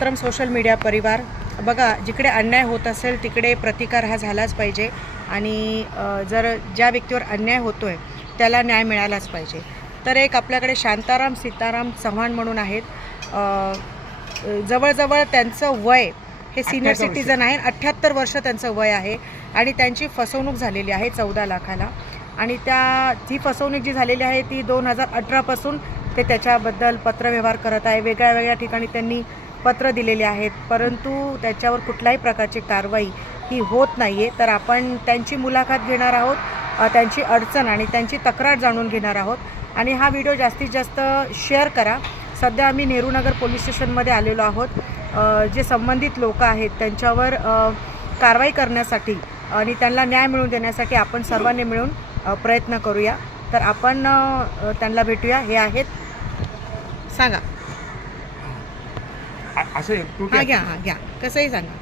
त्रम social media परिवार. बघा जिकडे अन्याय होत असेल तिकडे प्रतिकार हा झालाच पाहिजे. आणि जर ज्या व्यक्तीवर अन्याय होतो आहे त्याला न्याय मिळालाच पाहिजे. तर एक आपल्याकडे शांताराम सीताराम चव्हाण म्हणून आहेत. जवळजवळ त्यांचं वय हे सिनियर 78 वर्ष. सिटीजन आहे अठ्ठ्याहत्तर वर्ष त्यांचं वय आहे. आणि त्यांची फसवणूक झालेली आहे चौदा लाखाला. आणि त्या जी फसवणूक जी झालेली आहे ती दोन हजार अठरापासून ते त्याच्याबद्दल पत्रव्यवहार करत आहे. वेगळ्या वेगळ्या ठिकाणी त्यांनी पत्र दिलेले आहेत परंतु त्याच्यावर कुठल्याही प्रकारची कारवाई ही होत नाही आहे तर आपण त्यांची मुलाखत घेणार आहोत त्यांची अडचण आणि त्यांची तक्रार जाणून घेणार आहोत. आणि हा व्हिडिओ जास्तीत जास्त शेअर करा. सध्या आम्ही नेहरूनगर पोलीस स्टेशनमध्ये आलेलो आहोत. जे संबंधित लोक आहेत त्यांच्यावर कारवाई करण्यासाठी आणि त्यांना न्याय मिळवून देण्यासाठी आपण सर्वांनी मिळून प्रयत्न करूया. तर आपण त्यांना भेटूया. हे आहेत. सांगा. असं हा घ्या हा घ्या. कसंही सांगा.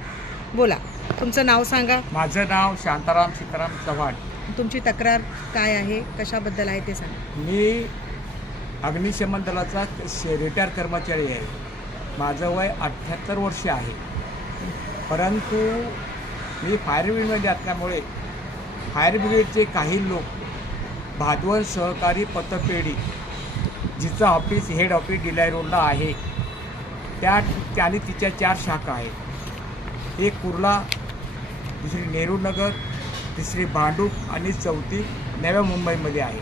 बोला. तुमचं नाव सांगा. माझं नाव शांताराम सीताराम चव्हाण. तुमची तक्रार काय आहे? कशाबद्दल आहे ते सांगा. मी अग्निशमन दलाचा रिटायर कर्मचारी आहे. माझं वय अठ्ठ्याहत्तर वर्ष आहे. परंतु मी फायर ब्रिगेडमध्ये असल्यामुळे फायर ब्रिगेडचे काही लोक भादवल सहकारी पतपेढी जिचं ऑफिस हेड ऑफिस डिलाय रोडला आहे. त्या त्याने तिच्या चार शाखा आहेत. एक कुर्ला दुसरी नेहरू नगर तिसरी भांडूप आणि चौथी नव्या मुंबईमध्ये आहे.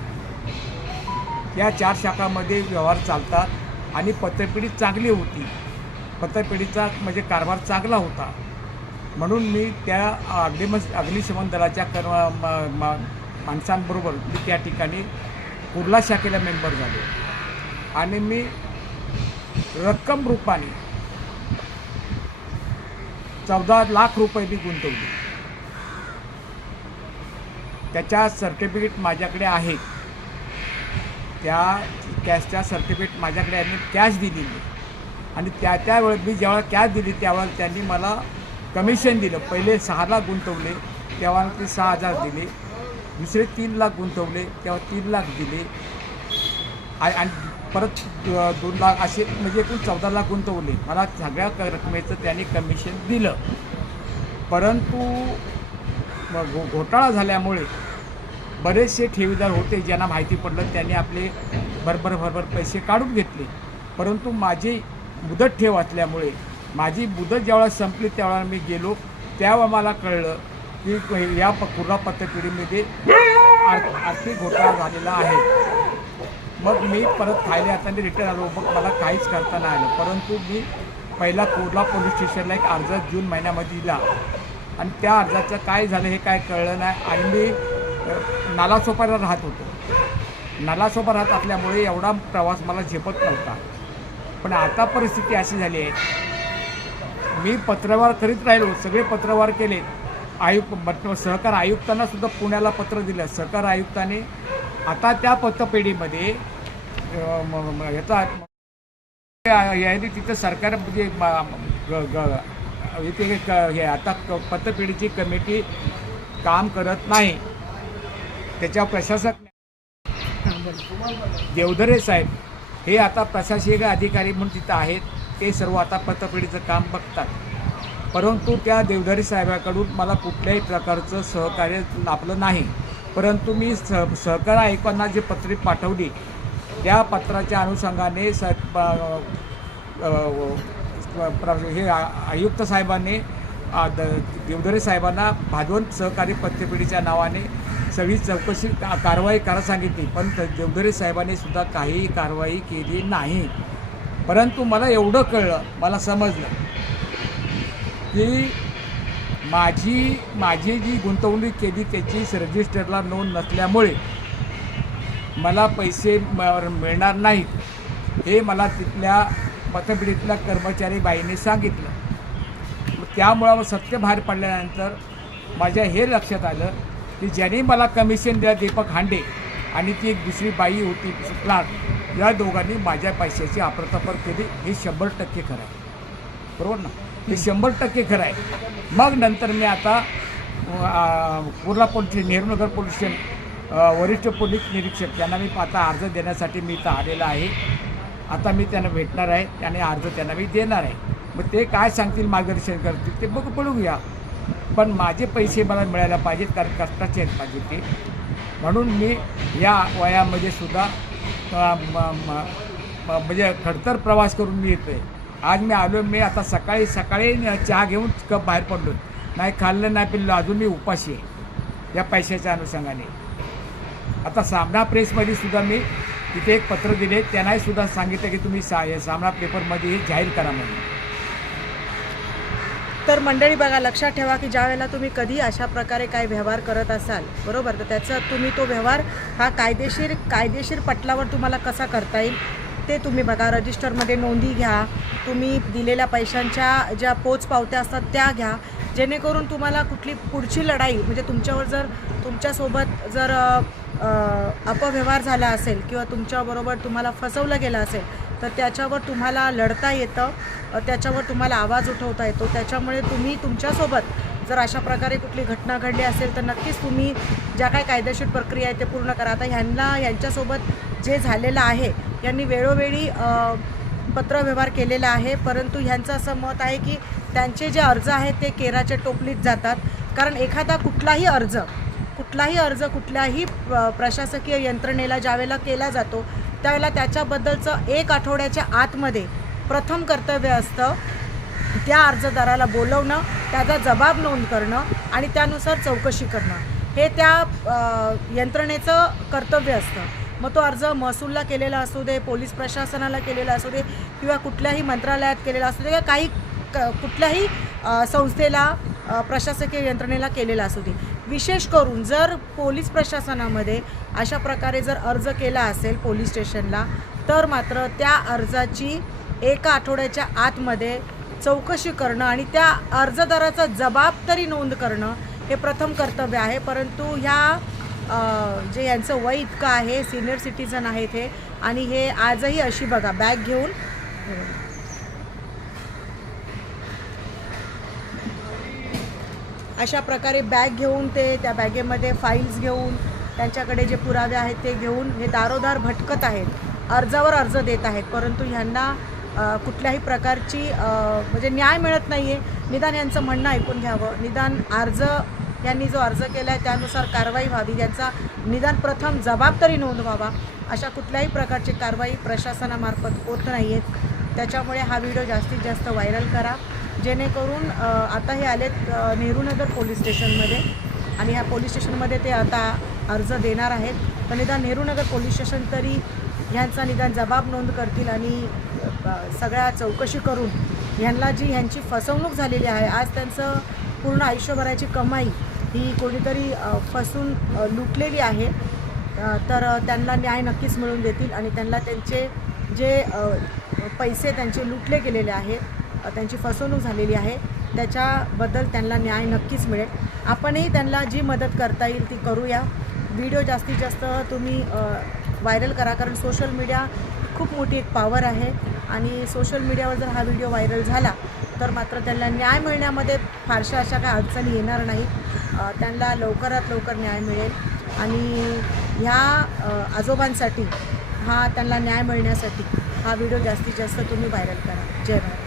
या चार शाखामध्ये व्यवहार चालतात आणि पत्रपेढी चांगली होती. पत्रपेढीचा म्हणजे कारभार चांगला होता. म्हणून मी त्या अग्निम अग्निशमन दलाच्या कर्म म- माणसांबरोबर मी त्या ठिकाणी कुर्ला शाखेला मेंबर झालो. आणि मी रक्कम रूपाने. चौदा लाख रुपये मी गुंतवले. त्याच्या सर्टिफिकेट माझ्याकडे आहे. त्या कॅशच्या सर्टिफिकेट माझ्याकडे यांनी कॅश दिलेली. आणि त्या त्यावेळेस मी जेव्हा कॅश दिली त्यावेळेस त्यांनी मला कमिशन दिलं. पहिले सहा लाख गुंतवले तेव्हा ते सहा हजार दिले. दुसरे तीन लाख गुंतवले तेव्हा तीन लाख दिले. आणि परत दोन लाख असे म्हणजे एकूण चौदा लाख गुंतवले मला सगळ्या क- रकमेचं त्याने कमिशन दिलं. परंतु मग घो घोटाळा झाल्यामुळे बरेचसे ठेवीदार होते ज्यांना माहिती पडलं त्यांनी आपले भरभर भरभर पैसे काढून घेतले. परंतु माझी मुदत ठेव असल्यामुळे माझी मुदत ज्यावेळेला संपली त्यावेळेला मी गेलो तेव्हा मला कळलं की या प कुर्ला पत्रपिढीमध्ये आर्थिक घोटाळा झालेला आहे. मग मी परत खायला हाताने रिटर्न आलो. मग मला काहीच करता नाही आलं. परंतु मी पहिला कुर्ला पोलीस स्टेशनला एक अर्ज जून महिन्यामध्ये दिला. आणि त्या अर्जाचं काय झालं हे काय कळलं नाही. आणि मी नालासोपाला राहत होतो. नालासोपा राहत असल्यामुळे एवढा प्रवास मला झेपत नव्हता. पण आता परिस्थिती अशी झाली आहे. मी पत्रव्यवहार करीत राहिलो. सगळे पत्रव्यवहार केले. आयुक्त सहकार आयुक्तांना सुद्धा पुण्याला पत्र दिलं. सहकार आयुक्ताने आता त्या पतपेढीमध्ये येतात याने तिथं सरकार म्हणजे ग- ग- इथे हे आता पतपेढीची कमिटी काम करत नाही. त्याच्या प्रशासक देवधरे साहेब हे आता प्रशासकीय अधिकारी म्हणून तिथं आहेत. ते सर्व आता पतपेढीचं काम बघतात. परंतु त्या देवधरे साहेबाकडून मला कुठल्याही प्रकारचं सहकार्य लाभलं नाही. परंतु मी सह सहकार आयुक्तांना जे पत्रे पाठवली त्या पत्राच्या अनुषंगाने स प- प्र- हे आयुक्त साहेबांनी द- देवधरे साहेबांना भागवंत सहकारी पत्रपेढीच्या नावाने सगळी चौकशी का- कारवाई करा सांगितली. पण देवधरे साहेबांनी सुद्धा काही कारवाई केली नाही. परंतु मला एवढं कळलं मला समजलं की माझी माझी जी गुंतवणूक केली त्याची रजिस्टरला नोंद नसल्यामुळे मला पैसे म- मिळणार नाहीत हे मला तिथल्या मतपेढीतल्या कर्मचारी बाईने सांगितलं. त्यामुळं मग सत्य बाहेर पडल्यानंतर माझ्या हे लक्षात आलं की ज्याने मला कमिशन दिलं दीपक हांडे आणि ती एक दुसरी बाई होती क्लार्क या दोघांनी माझ्या पैशाची आपरतापर केली. हे शंभर टक्के खरं आहे. बरोबर ना? हे शंभर टक्के खरं आहे. मग नंतर मी आता कोल्हापूरचे Kurla police Nehrunagar police station वरिष्ठ पोलीस निरीक्षक यांना मी आता अर्ज देण्यासाठी मी इथं आलेला आहे. आता मी त्यांना भेटणार आहे आणि अर्ज त्यांना मी देणार आहे. मग ते काय सांगतील मार्गदर्शन करतील ते बघ पळूया पण माझे पैसे मला मिळायला पाहिजेत कारण कष्टाचे आहेत माझे ते. म्हणून मी या वयामध्ये सुद्धा म्हणजे खडतर प्रवास करून मी येतो आहे आज मी आलो मी आता सकाळी सकाळी चहा घेऊन कप बाहेर पडलो नाही खाल्लं नाही पिल्लं अजून मी उपाशी आहे. या पैशाच्या अनुषंगाने. आता सामना प्रेसमध्ये सुद्धा मी तिथे एक पत्र दिले त्यांनाही सुद्धा सांगितलं की तुम्ही सा सामना पेपरमध्ये हे जाहीर करा म्हणून. तर मंडळी बघा लक्षात ठेवा की ज्या वेळेला तुम्ही कधी अशा प्रकारे काही व्यवहार करत असाल बरोबर? तर त्याचा तुम्ही तो व्यवहार हा कायदेशीर कायदेशीर पटलावर तुम्हाला कसा करता येईल ते तुम्ही बघा. रजिस्टरमध्ये नोंदी घ्या तुम्ही दिलेल्या पैशांच्या ज्या पोच पावत्या असतात त्या घ्या. जेणेकरून तुम्हाला कुठली पुढची लढाई म्हणजे तुमच्यावर जर तुमच्यासोबत जर अपव्यवहार झाला असेल किंवा तुमच्याबरोबर तुम्हाला फसवलं गेलं असेल तर त्याच्यावर तुम्हाला लढता येतं त्याच्यावर तुम्हाला आवाज उठवता येतो. त्याच्यामुळे तुम्ही तुमच्यासोबत जर अशा प्रकारे कुठली घटना घडली असेल तर नक्कीच तुम्ही ज्या काही कायदेशीर प्रक्रिया आहे ते पूर्ण करा. आता ह्यांना यांच्यासोबत जे झालेलं आहे यांनी वेळोवेळी पत्रव्यवहार केलेला आहे. परंतु ह्यांचं असं मत आहे की त्यांचे जे अर्ज आहेत ते केराच्या टोपलीत जातात. कारण एखादा कुठलाही अर्ज कुठलाही अर्ज कुठल्याही प्रशासकीय यंत्रणेला ज्यावेळेला केला जातो त्यावेळेला त्याच्याबद्दलचं एक आठवड्याच्या आतमध्ये प्रथम कर्तव्य असतं त्या अर्जदाराला बोलवणं त्याचा जबाब नोंद करणं आणि त्यानुसार चौकशी करणं. हे त्या यंत्रणेचं कर्तव्य असतं. मग तो अर्ज महसूलला केलेला असू दे पोलीस प्रशासनाला केलेला असू दे किंवा कुठल्याही मंत्रालयात केलेला असू दे किंवा काही क कुठल्याही संस्थेला प्रशासकीय यंत्रणेला केलेला असू दे. विशेष करून जर पोलीस प्रशासनामध्ये अशा प्रकारे जर अर्ज केला असेल पोलीस स्टेशनला तर मात्र त्या अर्जाची एका आठवड्याच्या आतमध्ये चौकशी करणं आणि त्या अर्जदाराचा जबाब तरी नोंद करणं हे प्रथम कर्तव्य आहे. परंतु ह्या जे यांचं वय इतकं आहे सिनियर सिटीजन आहेत हे आणि हे आजही अशी बघा बॅग घेऊन अशा प्रकारे बॅग घेऊन ते त्या बॅगेमध्ये फाईल्स घेऊन त्यांच्याकडे जे पुरावे आहेत ते घेऊन हे दारोदार भटकत आहेत. अर्जावर अर्ज देत आहेत. परंतु ह्यांना कुठल्याही प्रकारची म्हणजे न्याय मिळत नाही आहे निदान यांचं म्हणणं ऐकून घ्यावं. निदान अर्ज यांनी जो अर्ज केला आहे त्यानुसार कारवाई व्हावी. यांचा निदान प्रथम जबाब तरी नोंदवावा. अशा कुठल्याही प्रकारची कारवाई प्रशासनामार्फत होत नाही आहेत त्याच्यामुळे हा व्हिडिओ जास्तीत जास्त व्हायरल करा. जेणेकरून आता हे आलेत नेहरूनगर पोलीस स्टेशनमध्ये. आणि ह्या पोलीस स्टेशनमध्ये ते आता अर्ज देणार आहेत. तर निदान नेहरूनगर पोलीस स्टेशन तरी ह्यांचा निदान जबाब नोंद करतील आणि सगळ्या चौकशी करून ह्यांना जी ह्यांची फसवणूक झालेली आहे आज त्यांचं पूर्ण आयुष्यभराची कमाई ही कोणीतरी फसून लुटलेली आहे तर त्यांना न्याय नक्कीच मिळवून देतील. आणि त्यांना त्यांचे जे पैसे त्यांचे लुटले गेलेले आहेत त्यांची फसवणूक झालेली आहे. त्याच्याबद्दल त्यांना न्याय नक्कीच मिळेल. आपणही त्यांना जी मदत करता येईल ती करूया. व्हिडिओ जास्तीत जास्त तुम्ही व्हायरल करा. कारण सोशल मीडिया खूप मोठी एक पॉवर आहे. आणि सोशल मीडियावर जर हा व्हिडिओ व्हायरल झाला तर मात्र त्यांना न्याय मिळण्यामध्ये फारशा अशा काही अडचणी येणार नाहीत. त्यांना लवकरात लवकर न्याय मिळेल. आणि ह्या आजोबांसाठी हा त्यांना न्याय मिळण्यासाठी हा व्हिडिओ जास्तीत जास्त तुम्ही व्हायरल करा. जय भारत.